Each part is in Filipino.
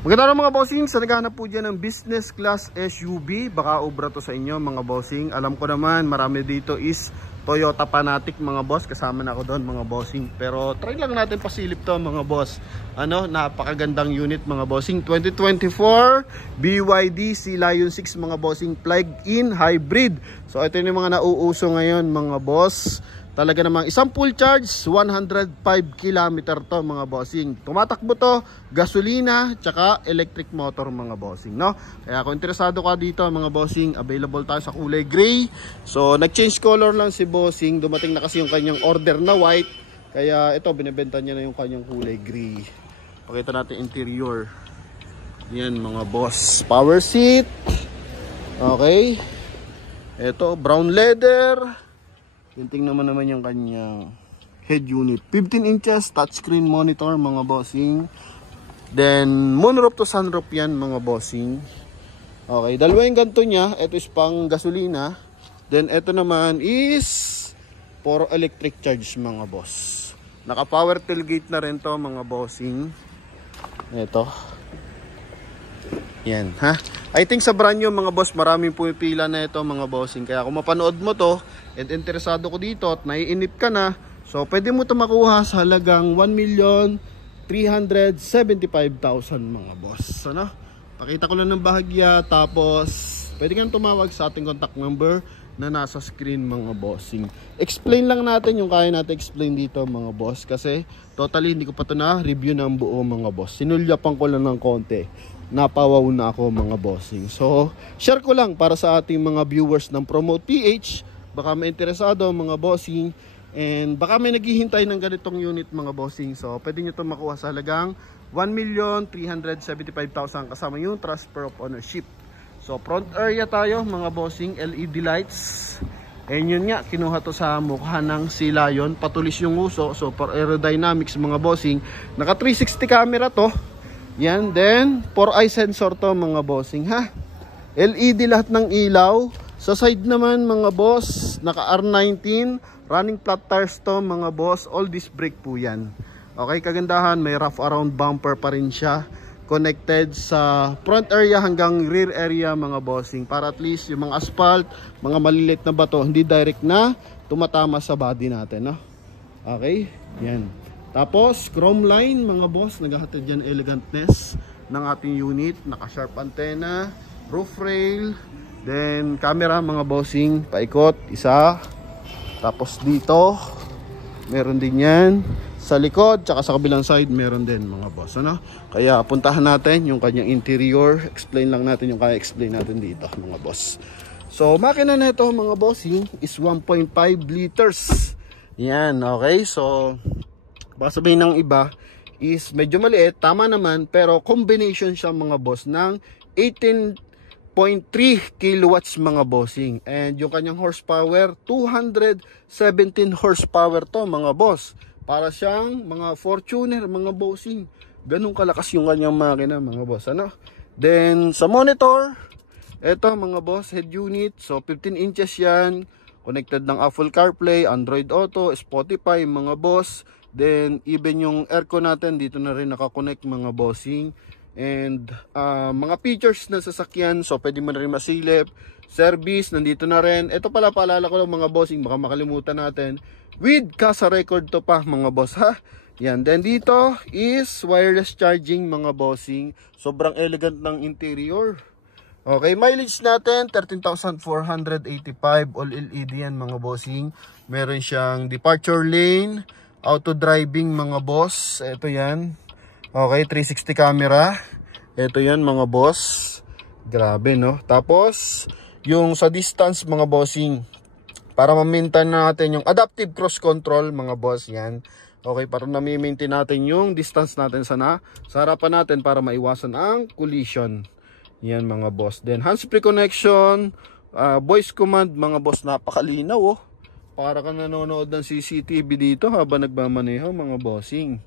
Maganda mga bossing, sa naghahanap po dyan ng business class SUV, baka obra to sa inyo mga bossing. Alam ko naman marami dito is Toyota Fanatic mga boss, kasama na ako doon mga bossing. Pero try lang natin pasilip to mga boss. Napakagandang unit mga bossing. 2024 BYD Sea Lion 6 mga bossing, plug-in hybrid. So ito yung mga nauuso ngayon mga boss. Talaga namang isang full charge, 105 km to mga bossing. Tumatakbo to, gasolina, tsaka electric motor mga bossing, no? Kaya kung interesado ka dito mga bossing, available tayo sa kulay gray. So nag-change color lang si bossing, dumating na kasi yung kanyang order na white. Kaya ito, binibenta niya na yung kanyang kulay gray. Pakita natin interior. Yan mga boss, power seat. Okay. Ito, brown leather. Tingnan naman yung kanyang head unit. 15 inches touchscreen monitor mga bossing. Then moonroof to sunroof yan mga bossing. Okay, dalawa yung ganito niya. Ito is pang gasolina. Then ito naman is for electric charge mga boss. Naka power tailgate na rin to mga bossing. Ito. Yan ha. I think sa brand new mga boss, maraming pumipila na ito mga bossing. Kaya kung mapanood mo to at interesado ko dito at naiinip ka na, so pwede mo ito makuha sa halagang 1,375,000 mga boss. Pakita ko lang ng bahagya, tapos pwede kang tumawag sa ating contact number na nasa screen mga bossing. Explain lang natin yung kaya natin explain dito mga boss, kasi totally hindi ko pa ito na review ng buo mga boss. Sinulyapan ko lang ng konti. Napawaw na ako mga bossing. So share ko lang para sa ating mga viewers ng Promote PH. Baka may interesado mga bossing, and baka may naghihintay ng ganitong unit mga bossing. So pwede nyo ito makuha sa halagang 1,375,000 kasama yung transfer of ownership. So front area tayo mga bossing, LED lights. And yun nga, kinuha to sa mukha ng Sea Lion. Patulis yung uso. So for aerodynamics mga bossing, naka 360 camera to. Yan, then 4-eye sensor to mga bossing ha. LED lahat ng ilaw. Sa side naman mga boss, naka R19, running flat tires to mga boss. All disc brake po yan. Okay, kagandahan, may rough around bumper pa rin siya. Connected sa front area hanggang rear area mga bossing. Para at least yung mga asphalt, mga maliliit na bato, hindi direct na tumatama sa body natin, no? Okay, yan. Tapos, chrome line mga boss, naghahatid dyan elegantness ng ating unit. Naka-sharp antenna, roof rail, then camera mga bossing, paikot, isa. Tapos dito, meron din yan. Sa likod, tsaka sa kabilang side, meron din mga boss. Kaya puntahan natin yung kanyang interior. Explain lang natin yung kaya explain natin dito mga boss. So, makina na ito mga bossing is 1.5 liters. Yan, okay. So, baka sabihin ng iba is medyo maliit, tama naman, pero combination siya mga boss ng 18.3 kilowatts mga bossing. And yung kanyang horsepower, 217 horsepower to mga boss. Para siyang mga Fortuner mga bossing. Ganun kalakas yung kanyang makina mga boss. Then sa monitor, eto mga boss, head unit. So 15 inches yan. Connected ng Apple CarPlay, Android Auto, Spotify mga boss. Then even yung aircon natin dito na rin nakakonect mga bossing. And mga features na sasakyan, so pwede mo na rin masilip. Service nandito na rin. Ito pala, paalala ko lang mga bossing, baka makalimutan natin, with casa record to pa mga boss ha. Yan, then dito is wireless charging mga bossing. Sobrang elegant ng interior. Okay, mileage natin 13,485, all LED yan mga bossing. Meron siyang departure lane, auto driving mga boss. Ito yan. Okay, 360 camera. Ito yan mga boss. Grabe no. Tapos yung sa distance mga bossing, para ma-maintain natin yung adaptive cruise control mga boss yan. Okay, para na-maintain natin yung distance natin sa harapan natin para maiwasan ang collision. Yan mga boss. Then hands-free connection, voice command mga boss, napakalinaw oh. Para ka nanonood ng CCTV dito habang nagmamaneho mga bossing.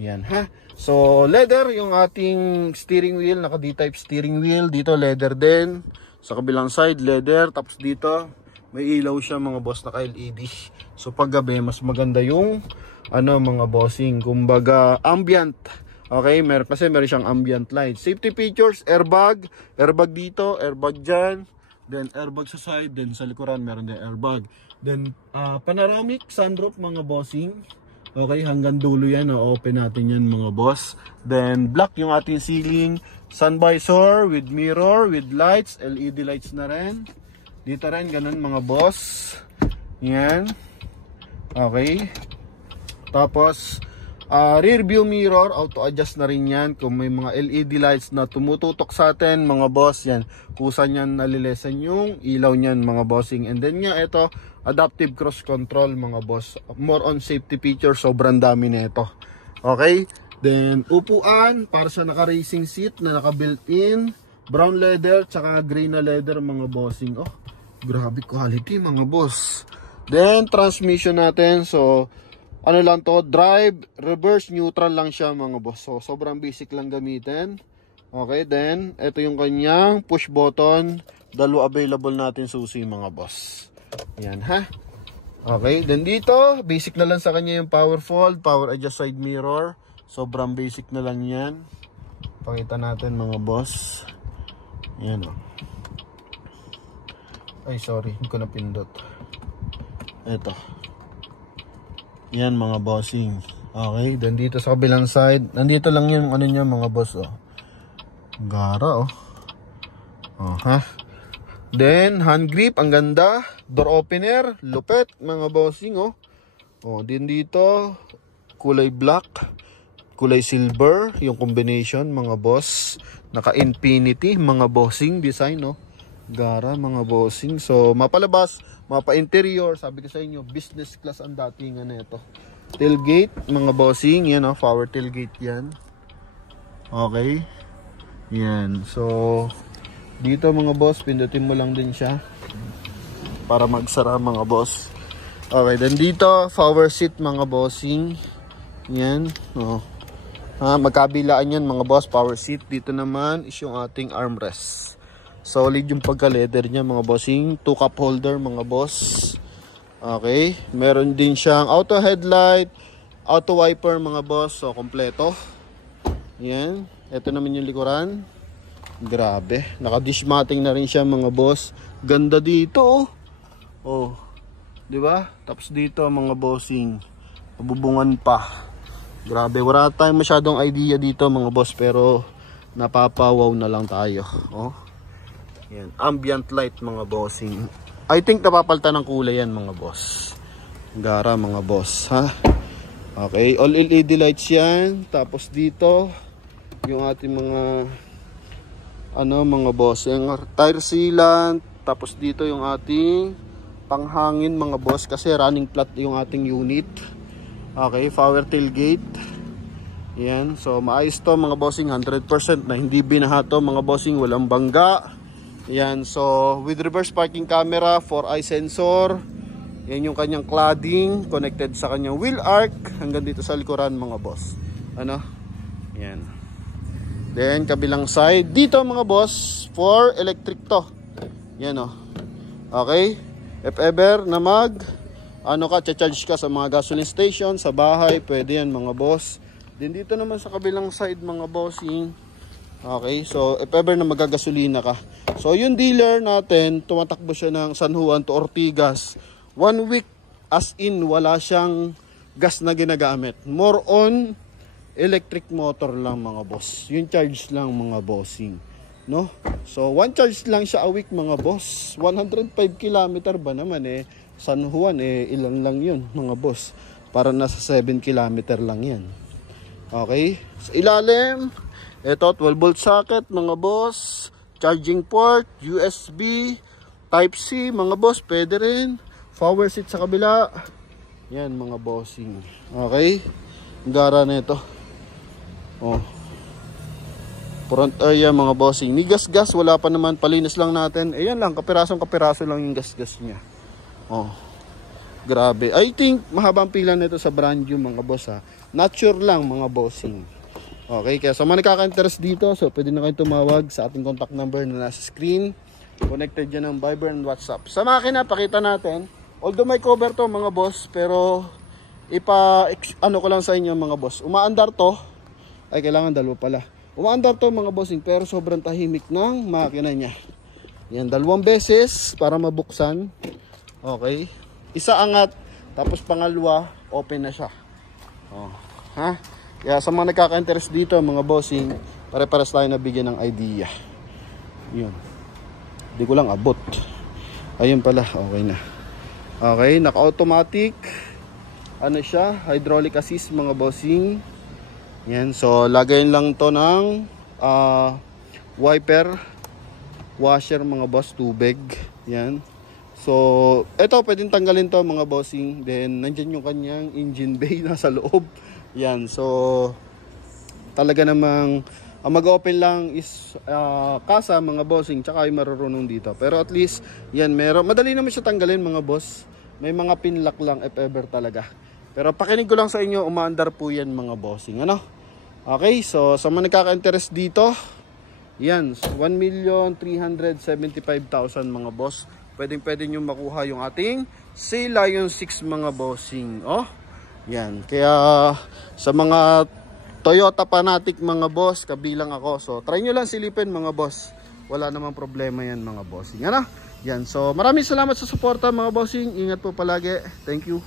Yan ha. So leather yung ating steering wheel, naka D-type steering wheel. Dito leather din. Sa kabilang side leather. Tapos dito may ilaw siya mga boss, naka LED. So pag gabi mas maganda yung mga bossing, kumbaga ambient Okay, kasi meron siyang ambient light. Safety features, airbag dito, airbag dyan, then airbag sa side, then sa likuran meron din airbag. Then panoramic sunroof mga bossing. Okay, hanggang dulo yan, open natin yan mga boss. Then black yung ating ceiling, sun visor with mirror, with lights, LED lights na rin. Dito rin ganun mga boss. Yan. Okay. Tapos rear view mirror, auto adjust na rin yan. Kung may mga LED lights na tumututok sa atin mga boss, yan, kusa nyan nalilesan yung ilaw nyan mga bossing. And then nga ito, adaptive cruise control mga boss, more on safety feature, sobrang dami na ito. Okay, then upuan para sa naka racing seat na naka built in, brown leather tsaka gray na leather mga bossing. Oh, grabe quality mga boss. Then transmission natin, so ano lang to, drive, reverse, neutral lang siya mga boss. So sobrang basic lang gamitin. Okay, then ito yung kanyang push button, dalawa available natin susi mga boss. Yan ha. Okay, then dito basic na lang sa kanya yung power fold, power adjust side mirror. Sobrang basic na lang yan. Pakita natin mga boss. Yan o. Ay sorry, hindi ko napindot. Ito. Yan mga bossing. Okay, then dito sa kabilang side, nandito lang yung ano niya mga boss oh. Gara oh. Oh ha. Then hand grip, ang ganda. Door opener, lupet mga bossing oh. Oh, din dito kulay black, kulay silver yung combination mga boss. Naka infinity mga bossing design oh. Gara mga bossing. So mapalabas, mapa interior, sabi ko sa inyo business class ang datingan nito. Tailgate mga bossing, yan oh, power tailgate yan. Okay. Yan. So dito mga boss, pindutin mo lang din siya para magsara mga boss. Okay, then dito power seat mga bossing. Yan oh. Magkabilaan yan mga boss, power seat. Dito naman is yung ating armrest. Solid yung pagka leather niya mga bossing. 2 cup holder mga boss. Okay, meron din siyang auto headlight, auto wiper mga boss. So kompleto. Yan, ito naman yung likuran. Grabe, naka-dish matting na rin siya mga boss. Ganda dito oh. Oh, di ba? Tapos dito mga bossing, mabubungan pa. Grabe, wala tayong masyadong idea dito mga boss, pero napapawaw na lang tayo. Oh. Yan, ambient light mga bossing. I think napapalitan ng kulay yan mga boss. Gara mga boss, ha? Okay, all LED lights yan. Tapos dito yung ating mga mga boss, yung tire sealant. Tapos dito yung ating panghangin mga boss, kasi running flat yung ating unit. Okay, power tailgate. Yan, so maayos to mga bossing, 100% na hindi binaha to mga bossing, walang bangga. Yan, so with reverse parking camera, 4-eye sensor. Yan yung kanyang cladding, connected sa kanyang wheel arc hanggang dito sa likuran mga boss. Ano? Yan. Then kabilang side dito mga boss, for electric to. Yan oh. Okay, if ever na charge ka sa mga gasoline station, sa bahay, pwede yan mga boss. Then dito naman sa kabilang side mga bossing, okay, so if ever na magagasolina ka, so yung dealer natin, tumatakbo siya ng San Juan to Ortigas 1 week, as in wala siyang gas na ginagamit, more on electric motor lang mga boss. Yung charge lang mga bossing, no? So one charge lang siya a week mga boss. 105 km ba naman eh. San Juan eh ilan lang yun mga boss. Para nasa 7 km lang yan. Okay? Sa ilalim, ito 12 volt socket mga boss. Charging port, USB, Type C mga boss, pwede rin. Power seat sa kabila. Yan mga bossing. Okay? Gara na ito. Oh. Front area mga bossing. Ni gas-gas, wala pa naman, palinis lang natin. Ayan lang, kapiraso lang yung gas-gas niya. Oh. Grabe. I think mahabang pila nito sa brand new mga boss ha. Not sure lang mga bossing. Okay, kaya sa mga nakaka-interest dito, so pwede na kayong tumawag sa ating contact number na nasa screen. Connected dyan ng Viber and WhatsApp. Sa makina, pakita natin. Although may cover to mga boss, pero ko lang sa inyo mga boss. Umaandar to. Ay, kailangan dalawa pala. Umaandar to mga bossing, pero sobrang tahimik ng makina niya. Yan, 2 beses para mabuksan. Okay. Isa angat, tapos pangalawa, open na siya. Oh, ha? Kaya sa mga nagkaka-interest dito, mga bossing, pare-pares tayo nabigyan ng idea. Yun. Hindi ko lang abot. Ayun pala, okay na. Okay, naka-automatic. Ano siya? Hydraulic assist, mga bossing. Yan, so lagayin lang to ng wiper, washer, mga boss, tubig. Yan. So, ito pwedeng tanggalin to, mga bossing. Then, nandyan yung kanyang engine bay nasa loob. Yan, so talaga namang ang mag-open lang is kasa, mga bossing, tsaka yung marurunong dito. Pero at least, yan, meron. Madali naman siya tanggalin, mga boss. May mga pinlock lang if ever talaga. Pero pakinig ko lang sa inyo, umaandar po yan, mga bossing. Ano? Okay, so sa mga nagkaka-interest dito, yan, 1,375,000, mga boss. Pwede nyo makuha yung ating Sea Lion 6, mga bossing. Oh, yan. Kaya sa mga Toyota fanatic, mga boss, kabilang ako. So try nyo lang silipin, mga boss. Wala namang problema yan, mga bossing. Ano? Yan. So maraming salamat sa suporta, mga bossing. Ingat po palagi. Thank you.